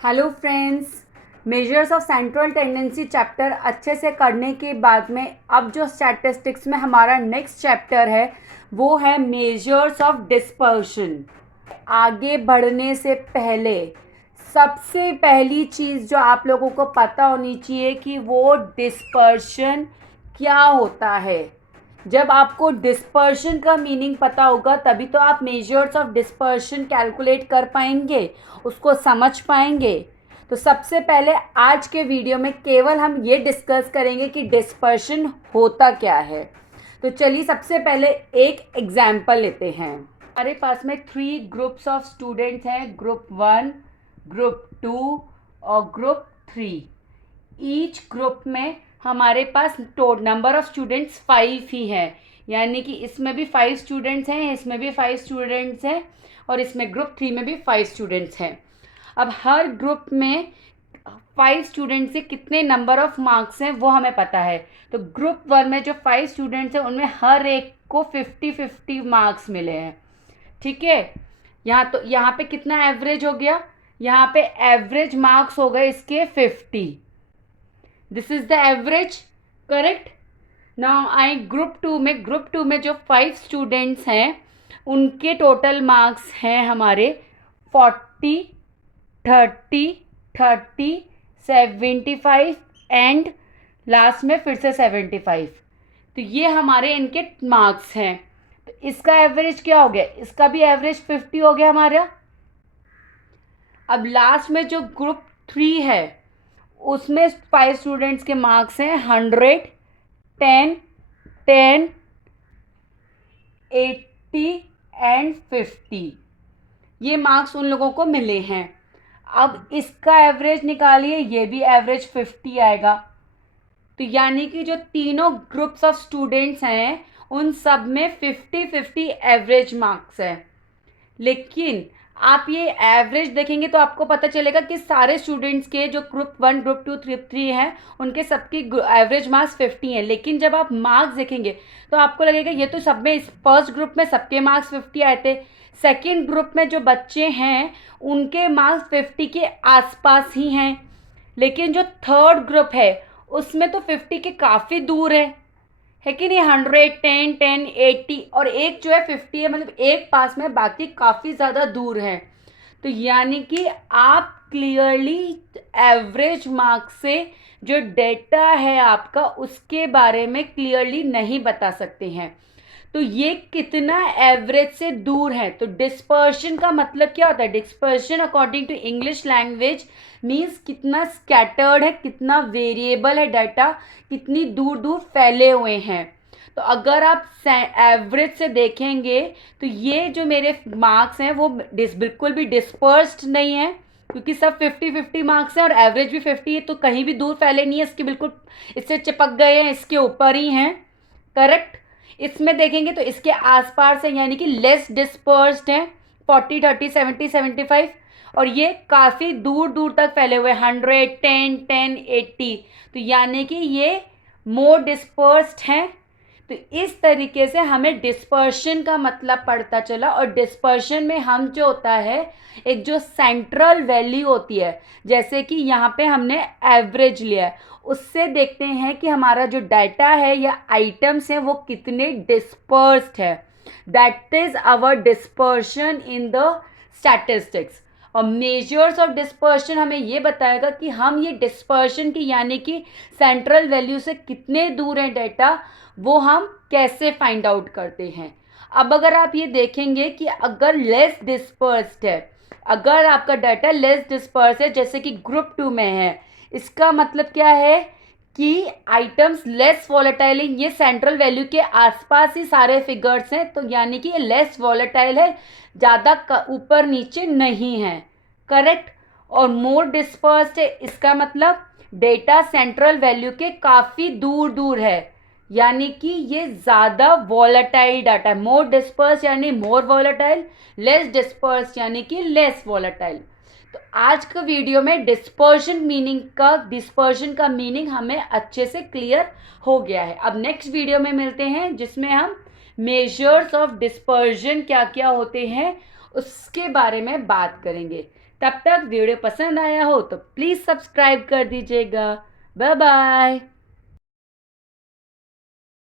Hello friends, measures of central tendency chapter अच्छे से करने के बाद में अब जो स्टैटिस्टिक्स में हमारा नेक्स्ट चैप्टर है वो है मेजर्स ऑफ डिस्पर्शन। आगे बढ़ने से पहले सबसे पहली चीज़ जो आप लोगों को पता होनी चाहिए कि वो डिस्पर्शन क्या होता है। जब आपको डिस्पर्शन का मीनिंग पता होगा तभी तो आप मेजर्स ऑफ डिस्पर्शन कैलकुलेट कर पाएंगे, उसको समझ पाएंगे। तो सबसे पहले आज के वीडियो में केवल हम ये डिस्कस करेंगे कि डिस्पर्शन होता क्या है। तो चलिए सबसे पहले एक एग्जाम्पल लेते हैं। हमारे पास में 3 ग्रुप्स ऑफ स्टूडेंट्स हैं, ग्रुप 1, ग्रुप 2 और ग्रुप 3। ईच ग्रुप में हमारे पास नंबर ऑफ स्टूडेंट्स 5 ही हैं, यानी कि इसमें भी 5 स्टूडेंट्स हैं, इसमें भी 5 स्टूडेंट्स हैं और इसमें ग्रुप 3 में भी 5 स्टूडेंट्स हैं। अब हर ग्रुप में 5 स्टूडेंट्स से कितने नंबर ऑफ मार्क्स हैं वो हमें पता है। तो ग्रुप 1 में जो 5 स्टूडेंट्स हैं उनमें हर एक को 50-50 मार्क्स मिले हैं। ठीक है, यहाँ पे कितना एवरेज हो गया, यहाँ पे एवरेज मार्क्स हो गए इसके 50। This is the average, correct. Now I group two में जो 5 स्टूडेंट्स हैं उनके टोटल मार्क्स हैं हमारे 40, 30, 30, 75 एंड लास्ट में फिर से 75। तो ये हमारे इनके मार्क्स हैं। तो इसका एवरेज क्या हो गया, इसका भी एवरेज 50 हो गया हमारा। अब लास्ट में जो ग्रुप 3 है उसमें 5 स्टूडेंट्स के मार्क्स हैं 100, 10, 10, 80 एंड 50। ये मार्क्स उन लोगों को मिले हैं। अब इसका एवरेज निकालिए, ये भी एवरेज 50 आएगा। तो यानी कि जो तीनों ग्रुप्स ऑफ स्टूडेंट्स हैं उन सब में 50-50 एवरेज मार्क्स हैं। लेकिन आप ये एवरेज देखेंगे तो आपको पता चलेगा कि सारे स्टूडेंट्स के जो ग्रुप 1, ग्रुप 2, 3 हैं उनके सबकी एवरेज मार्क्स 50 हैं। लेकिन जब आप मार्क्स देखेंगे तो आपको लगेगा ये तो सब में, इस फर्स्ट ग्रुप में सबके मार्क्स 50 आए थे, सेकेंड ग्रुप में जो बच्चे हैं उनके मार्क्स 50 के आसपास ही हैं, लेकिन जो थर्ड ग्रुप है उसमें तो 50 के काफ़ी दूर है कि नहीं। 100, 10, 10, 80 और एक जो है 50 है, मतलब एक पास में, बाकी काफ़ी ज़्यादा दूर है। तो यानी कि आप क्लियरली एवरेज मार्क्स से जो डेटा है आपका उसके बारे में क्लियरली नहीं बता सकते हैं। तो ये कितना एवरेज से दूर है। तो डिस्पर्शन का मतलब क्या होता है, dispersion according to English language means कितना स्कैटर्ड है, कितना वेरिएबल है डाटा, कितनी दूर दूर फैले हुए हैं। तो अगर आप एवरेज से देखेंगे तो ये जो मेरे मार्क्स हैं वो बिल्कुल भी डिस्पर्स्ड नहीं है, क्योंकि सब 50-50 मार्क्स हैं और एवरेज भी 50 है, तो कहीं भी दूर फैले नहीं है, इसके बिल्कुल इससे चिपक गए हैं, इसके ऊपर ही हैं, करेक्ट। इसमें देखेंगे तो इसके आसपास है, यानी कि लेस डिस्पर्स्ड है, 40, 30, 70, 75। और ये काफ़ी दूर दूर तक फैले हुए 100, 10, 10, 80। तो यानी कि ये मोर डिस्पर्स्ड हैं। तो इस तरीके से हमें डिस्पर्शन का मतलब पता चला। और डिस्पर्शन में हम जो होता है एक जो सेंट्रल वैल्यू होती है, जैसे कि यहाँ पे हमने एवरेज लिया है, उससे देखते हैं कि हमारा जो डाटा है या आइटम्स हैं वो कितने डिस्पर्स्ड है। That is our dispersion in the statistics. और मेजर्स ऑफ डिस्पर्शन हमें ये बताएगा कि हम ये डिस्पर्शन की, यानी कि सेंट्रल वैल्यू से कितने दूर है डाटा, वो हम कैसे फाइंड आउट करते हैं। अब अगर आप ये देखेंगे कि अगर लेस डिस्पर्स्ड है, अगर आपका डाटा लेस डिस्पर्स है जैसे कि ग्रुप 2 में है, इसका मतलब क्या है कि आइटम्स लेस वॉलेटाइल है, ये सेंट्रल वैल्यू के आसपास ही सारे फिगर्स हैं, तो यानी कि ये लेस वॉलेटाइल है, ज़्यादा ऊपर नीचे नहीं है, करेक्ट। और मोर डिस्पर्स्ड है, इसका मतलब डेटा सेंट्रल वैल्यू के काफ़ी दूर दूर है, यानी कि ये ज़्यादा वॉलेटाइल डाटा है। मोर डिस्पर्स यानी मोर वॉलेटाइल, लेस डिस्पर्स यानी कि लेस वॉलेटाइल। तो आज का वीडियो में डिस्पर्शन का मीनिंग हमें अच्छे से क्लियर हो गया है। अब नेक्स्ट वीडियो में मिलते हैं जिसमें हम मेजर्स ऑफ डिस्पर्शन क्या क्या होते हैं उसके बारे में बात करेंगे। तब तक वीडियो पसंद आया हो तो प्लीज़ सब्सक्राइब कर दीजिएगा। Bye bye.